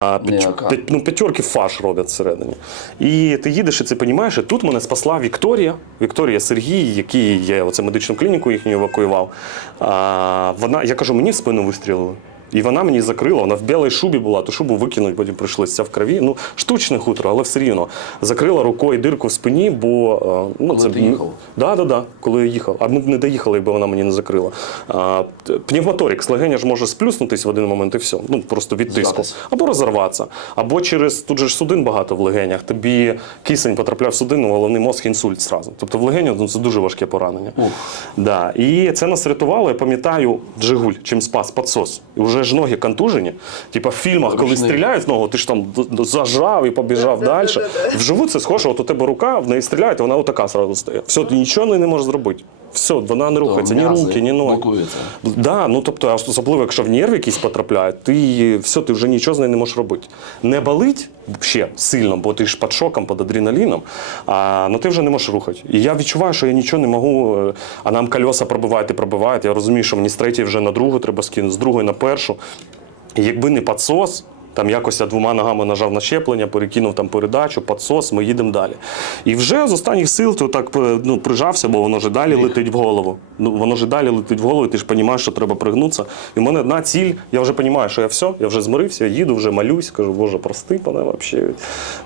А п'ять- п'ять- ну, п'ятерки фарш роблять всередині. І ти їдеш і це розумієш, і тут мене спасла Вікторія, Вікторія Сергій, який я оце медичну клініку їхню евакуював. А, вона, я кажу, мені в спину вистрілили. І вона мені закрила, вона в білій шубі була, ту шубу викинуть, потім прийшлося вся в крові. Ну, штучне хутро, але все рівно. Закрила рукою дирку в спині, бо е, ну, Коли це ти їхав? Да, да, да, коли я їхав. А ми б не доїхали, якби вона мені не закрила. А, т- легеня ж може сплюснутись в один момент і все. Ну просто від тиску. Або розірватися. Або через тут же ж судин багато в легенях. Тобі кисень потрапляв в судину, головний мозг, інсульт зразу. Тобто в легенях ну, це дуже важке поранення. Ух. Да. І це нас рятувало, я пам'ятаю, Джигуль, чим спас підсос. І вже ж ноги контужені. Типа в фільмах, коли Ручний. стріляють в ногу, ти ж там зажав і побіжав далі. Вживу це схоже, от у тебе рука, в неї стріляють, і вона отака сразу стає. Все, ти нічого не можеш зробити. Все, вона не рухається, ні руки, ні ноги. блокуються. Да, ну тобто, особливо, якщо в нерв якийсь потрапляє, ти все, ти вже нічого з нею не можеш робити. Не болить ще сильно, бо ти ж під шоком, під адреналіном, а ну ти вже не можеш рухати. І я відчуваю, що я нічого не можу, е, а нам кольоса пробивають і пробивають. Я розумію, що мені з третьої вже на другу треба скинути, з другої на першу. І якби не підсос, там якось я двома ногами нажав на щеплення, перекинув там передачу, підсос, ми їдемо далі. І вже з останніх сил ти так е, ну, прижався, бо воно ж далі летить в голову. Ну, воно ж далі летить в голову, і ти ж розумієш, що треба пригнутися. І в мене одна ціль, я вже розумію, що я все, я вже змирився, я їду, вже малюсь, кажу, Боже, прости мене взагалі.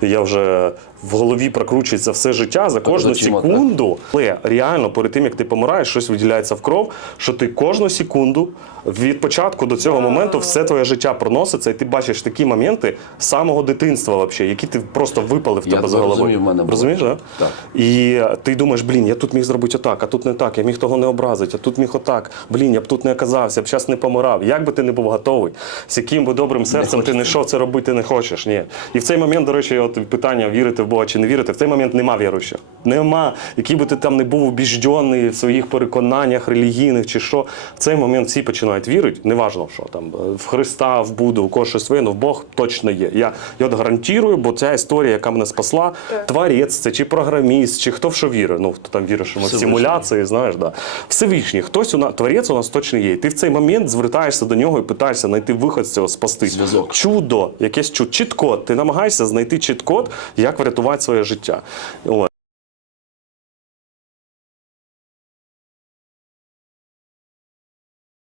Я вже в голові прокручується все життя за кожну секунду. Але реально перед тим, як ти помираєш, щось виділяється в кров, що ти кожну секунду від початку до цього моменту все твоє життя проноситься, і ти бачиш такі моменти з самого дитинства, вообще, які ти просто випали в тебе з голови. розумію, в мене було. Розумієш, да? Так. І ти думаєш, блін, я тут міг зробити отак, а тут не так, я міг того не образити, а тут міг отак. Блін, я б тут не оказався, я б зараз не помирав. Як би ти не був готовий, з яким би добрим серцем ти не йшов це робити не хочеш. Ні. І в цей момент, до речі, от питання вірити в Бога чи не вірити, в цей момент нема віруючих. Нема. Який би ти там не був убіждений в своїх переконаннях релігійних чи що, в цей момент всі починають вірити. Неважно, що там в Христа, в Буду, у когось щось своє, в Бог точно є. Я, я от гарантую, бо ця історія, яка мене спасла, творець це чи програміст, чи хто в що вірить. Ну хто там вірить, що ми в симуляції, знаєш, да. Всевишній, хтось у нас творець у нас точно є. І ти в цей момент звертаєшся до нього і питаєшся знайти виход з цього, спасти. Зв'язок. Чудо, якесь чудо, чіт-код. Ти намагаєшся знайти чіт-код, як врятувати своє життя.